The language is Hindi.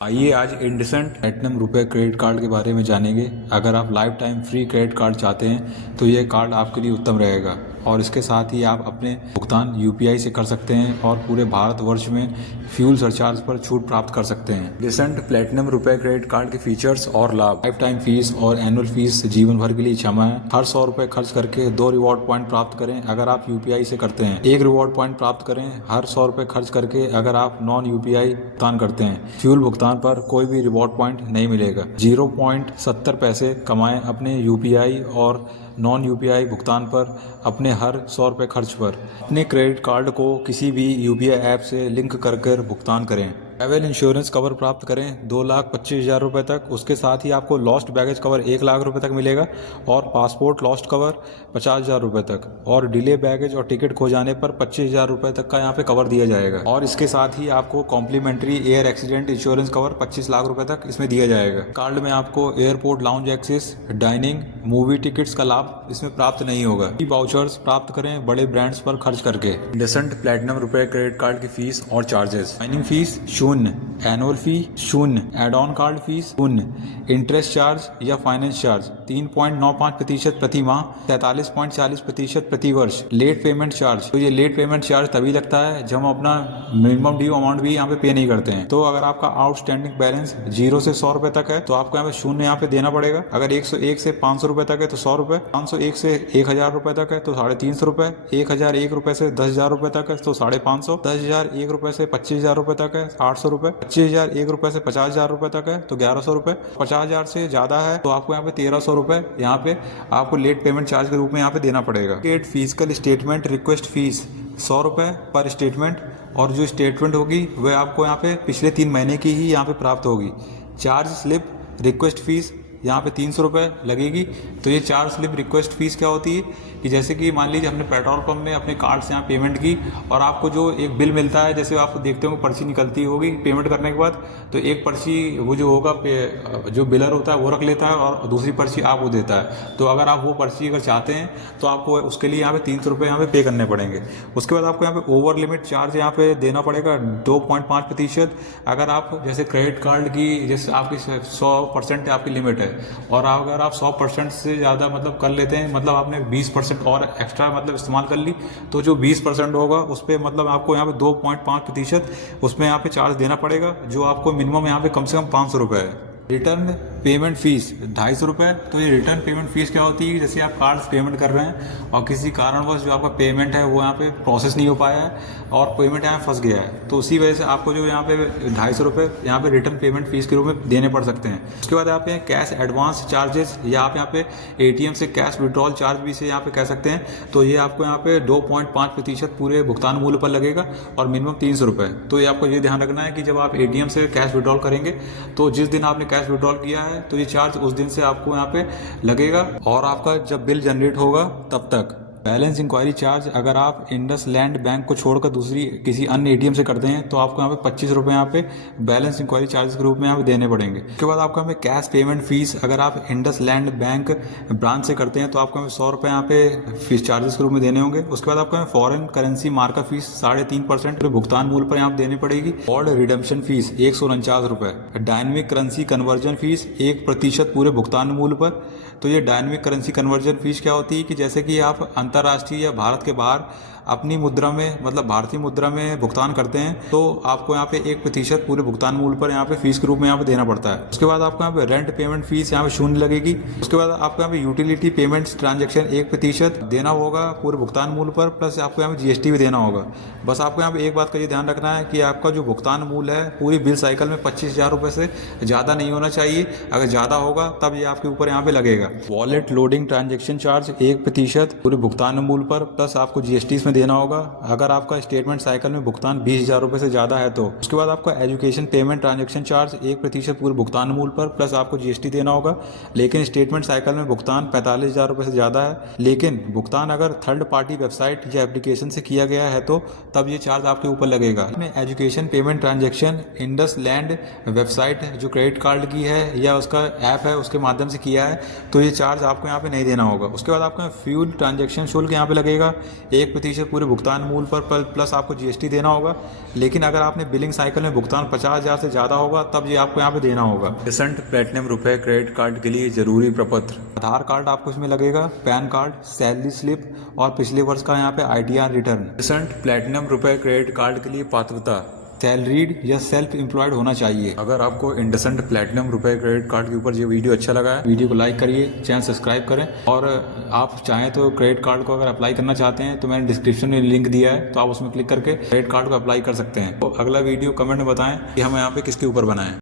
आइए आज IndusInd platinum RuPay credit card के बारे में जानेंगे। अगर आप life time free credit card चाहते हैं तो ये कार्ड आपके लिए उत्तम रहेगा और इसके साथ ही आप अपने भुगतान यूपीआई से कर सकते हैं और पूरे भारतवर्ष में फ्यूल सरचार्ज पर छूट प्राप्त कर सकते हैं। IndusInd platinum RuPay credit card के फीचर्स और लाभ। लाइफ टाइम फीस और एनुअल फीस जीवन भर के लिए क्षमा है। हर 100 रुपए खर्च करके 2 रिवॉर्ड पॉइंट प्राप्त करें अगर आप यूपीआई से करते हैं। 1 रिवॉर्ड पॉइंट प्राप्त करें हर 100 रुपए खर्च करके अगर आप नॉन यूपीआई भुगतान करते हैं। फ्यूल भुगतान पर कोई भी रिवॉर्ड पॉइंट नहीं मिलेगा। 0.70 पैसे कमाएं अपने यूपीआई और नॉन यूपीआई भुगतान पर अपने हर 100 रुपये खर्च पर। अपने क्रेडिट कार्ड को किसी भी यूपीआई ऐप से लिंक कर भुगतान करें। ट्रैवल इंश्योरेंस कवर प्राप्त करें 2,25,000 रुपये तक। उसके साथ ही आपको लॉस्ट बैगेज कवर 1 लाख रुपये तक मिलेगा और पासपोर्ट लॉस्ट कवर 50,000 रुपये तक और डिले बैगेज और टिकट खो जाने पर 25,000 रुपये तक का यहाँ पे कवर दिया जाएगा। और इसके साथ ही आपको complimentary air accident insurance cover 25 lakh रुपये तक इसमें दिया जाएगा। कार्ड में आपको airport lounge access, dining, movie tickets का लाभ इसमें प्राप्त नहीं होगा। वाउचर्स प्राप्त करें बड़े ब्रांड्स पर खर्च करके। IndusInd platinum RuPay credit card की फीस और charges. Joining fees 0, annual fee 0, add on card fees 0, interest charge या फाइनेंस चार्ज 3.95% प्रति माह, 43.40% प्रति वर्ष। लेट पेमेंट चार्ज, तो ये लेट पेमेंट चार्ज तभी लगता है जब हम अपना मिनिमम ड्यू अमाउंट भी यहाँ पे पे नहीं करते हैं। तो अगर आपका आउटस्टैंडिंग बैलेंस 0 से 100 रुपए तक है तो आपको यहाँ पे 0 यहाँ पे देना पड़ेगा। अगर 101 से 500 रुपए तक है तो 100 रुपए, 501 से 1,000 रुपए तक है तो 350 रुपए, 1,001 रुपए से 10,000 रुपए तक है तो 550, 10,001 रुपए से 25,000 रुपए तक है 800 रुपए, 25,001 रुपए से 50,000 रुपए तक है तो 1,100 रुपए, 50,000 से ज्यादा है तो आपको यहाँ पे 1,300 रुपए यहाँ पे आपको लेट पेमेंट चार्ज के रूप में यहाँ पे देना पड़ेगा। State physical statement request fees 100 रुपए पर स्टेटमेंट और जो स्टेटमेंट होगी वह आपको यहाँ पे पिछले 3 महीने की ही यहाँ पे प्राप्त होगी। चार्ज स्लिप रिक्वेस्ट फीस यहाँ पे 300 रुपये लगेगी। तो ये चार्ज स्लिप रिक्वेस्ट फीस क्या होती है कि जैसे कि मान लीजिए हमने पेट्रोल पंप में अपने कार्ड से यहाँ पेमेंट की और आपको जो एक बिल मिलता है, जैसे आप देखते हो पर्ची निकलती होगी पेमेंट करने के बाद, तो एक पर्ची वो जो होगा जो बिलर होता है वो रख लेता है और दूसरी पर्ची आपको देता है। तो अगर आप वो पर्ची अगर चाहते हैं तो आपको उसके लिए यहाँ पे 300 रुपये यहाँ पे पे करने पड़ेंगे। उसके बाद आपको यहाँ पे ओवर लिमिट चार्ज यहाँ पे देना पड़ेगा 2.5%। अगर आप जैसे क्रेडिट कार्ड की जैसे आपकी 100% आपकी लिमिट है और अगर आप 100% से ज़्यादा मतलब कर लेते हैं, मतलब आपने 20% और एक्स्ट्रा मतलब इस्तेमाल कर ली, तो जो 20% होगा उस पर मतलब आपको यहाँ पे 2.5% उसमें यहाँ पे चार्ज देना पड़ेगा, जो आपको मिनिमम यहाँ पे कम से कम 500 रुपये है। रिटर्न पेमेंट फीस 250 रुपये। तो ये रिटर्न पेमेंट फीस क्या होती है, जैसे आप कार्ड पेमेंट कर रहे हैं और किसी कारणवश जो आपका पेमेंट है वो यहाँ पे प्रोसेस नहीं हो पाया है और पेमेंट यहाँ फंस गया है, तो उसी वजह से आपको जो यहाँ पे 250 रुपये यहाँ पे रिटर्न पेमेंट फीस के रूप में देने पड़ सकते हैं। उसके बाद आप यहाँ कैश एडवांस चार्जेस या आप यहाँ पे ATM से कैश विड्रॉल चार्ज भी से यहाँ पे कह सकते हैं। तो ये आपको यहाँ पे 2.5% पूरे भुगतान मूल्य पर लगेगा और मिनिमम 300 रुपये। तो ये आपको ये ध्यान रखना है कि जब आप ATM से कैश विड्रॉल करेंगे तो जिस दिन आपने कैश विड्रॉल किया है तो ये चार्ज उस दिन से आपको यहाँ पे लगेगा और आपका जब बिल जनरेट होगा तब तक। बैलेंस इंक्वायरी चार्ज, अगर आप इंडसलैंड बैंक को छोड़कर दूसरी किसी अन्य ATM से करते हैं तो आपको यहाँ पे 25 रुपये यहाँ पे बैलेंस इंक्वायरी चार्ज के रूप में यहाँ पे देने पड़ेंगे। उसके बाद आपको यहाँ पे कैश पेमेंट फीस, अगर आप इंडसलैंड बैंक ब्रांच से करते हैं तो आपको 100 रुपये यहाँ पे फीस चार्जेस के रूप में देने होंगे। उसके बाद आपको फॉरेन करेंसी मार्का फीस 3.5% भुगतान मूल्य पर यहाँ देनी पड़ेगी। और रिडम्पशन फीस 149 रुपये। डायनेमिक करेंसी कन्वर्जन फीस 1% पूरे भुगतान मूल्य पर। तो ये डायनेमिक करेंसी कन्वर्जन फीस क्या होती है कि जैसे कि आप अंतर्राष्ट्रीय या भारत के बाहर अपनी मुद्रा में मतलब भारतीय मुद्रा में भुगतान करते हैं तो आपको यहाँ पे 1% पूरे भुगतान मूल्य पर यहाँ पे फीस के रूप में यहाँ पे देना पड़ता है। उसके बाद आपको यहाँ पे रेंट पेमेंट फीस यहाँ पे 0 लगेगी। उसके बाद आपको यहाँ पे यूटिलिटी पेमेंट्स ट्रांजैक्शन 1% देना होगा पूरे भुगतान मूल्य पर, प्लस आपको यहाँ पे GST भी देना होगा। बस आपको यहाँ पे एक बात का ये ध्यान रखना है कि आपका जो भुगतान मूल्य है पूरी बिल साइकिल में 25,000 रुपये से ज़्यादा नहीं होना चाहिए। अगर ज़्यादा होगा तब ये आपके ऊपर यहाँ पे लगेगा। वॉलेट लोडिंग ट्रांजेक्शन चार्ज 1% पूरे भुगतान मूल्य पर, प्लस आपको GST इसमें देना होगा अगर आपका स्टेटमेंट साइकिल में भुगतान 20,000 रुपये से ज़्यादा है तो। उसके बाद आपका एजुकेशन पेमेंट ट्रांजैक्शन चार्ज 1% पूरे भुगतान मूल्य पर, प्लस आपको GST देना होगा। लेकिन स्टेटमेंट साइकिल में भुगतान 45,000 रुपये से ज़्यादा है, लेकिन भुगतान अगर थर्ड पार्टी वेबसाइट या एप्लीकेशन से किया गया है तो तब ये चार्ज आपके ऊपर लगेगा। इसमें education payment transaction IndusInd website जो क्रेडिट कार्ड की है या उसका ऐप है उसके माध्यम से किया है तो ये चार्ज आपको यहाँ पे नहीं देना होगा। उसके बाद आपका फ्यूल ट्रांजैक्शन शुल्क यहाँ पे लगेगा 1% से पूरे भुगतान मूल्य पर प्लस आपको GST देना होगा। लेकिन अगर आपने बिलिंग साइकिल में भुगतान 50,000 से ज़्यादा होगा तब ये आपको यहाँ पे देना होगा। रिसेंट प्लेटिनम रुपए क्रेडिट कार्ड के लिए जरूरी प्रपत्र, आधार कार्ड आपको इसमें लगेगा, पैन कार्ड, सैलरी स्लिप और पिछले वर्ष का यहाँ पे ITR रिटर्न। रिसेंट प्लेटिनम रुपए क्रेडिट कार्ड के लिए पात्रता, सैलरीड या सेल्फ एम्प्लॉयड होना चाहिए। अगर आपको इंडसेंड प्लेटिनम रुपए क्रेडिट कार्ड के ऊपर ये वीडियो अच्छा लगा है, वीडियो को लाइक करिए, चैनल सब्सक्राइब करें, और आप चाहें तो क्रेडिट कार्ड को अगर अप्लाई करना चाहते हैं तो मैंने डिस्क्रिप्शन में लिंक दिया है, तो आप उसमें क्लिक करके क्रेडिट कार्ड को अप्लाई कर सकते हैं। तो अगला वीडियो कमेंट में बताएं कि हम यहाँ पे किसके ऊपर बनाएं।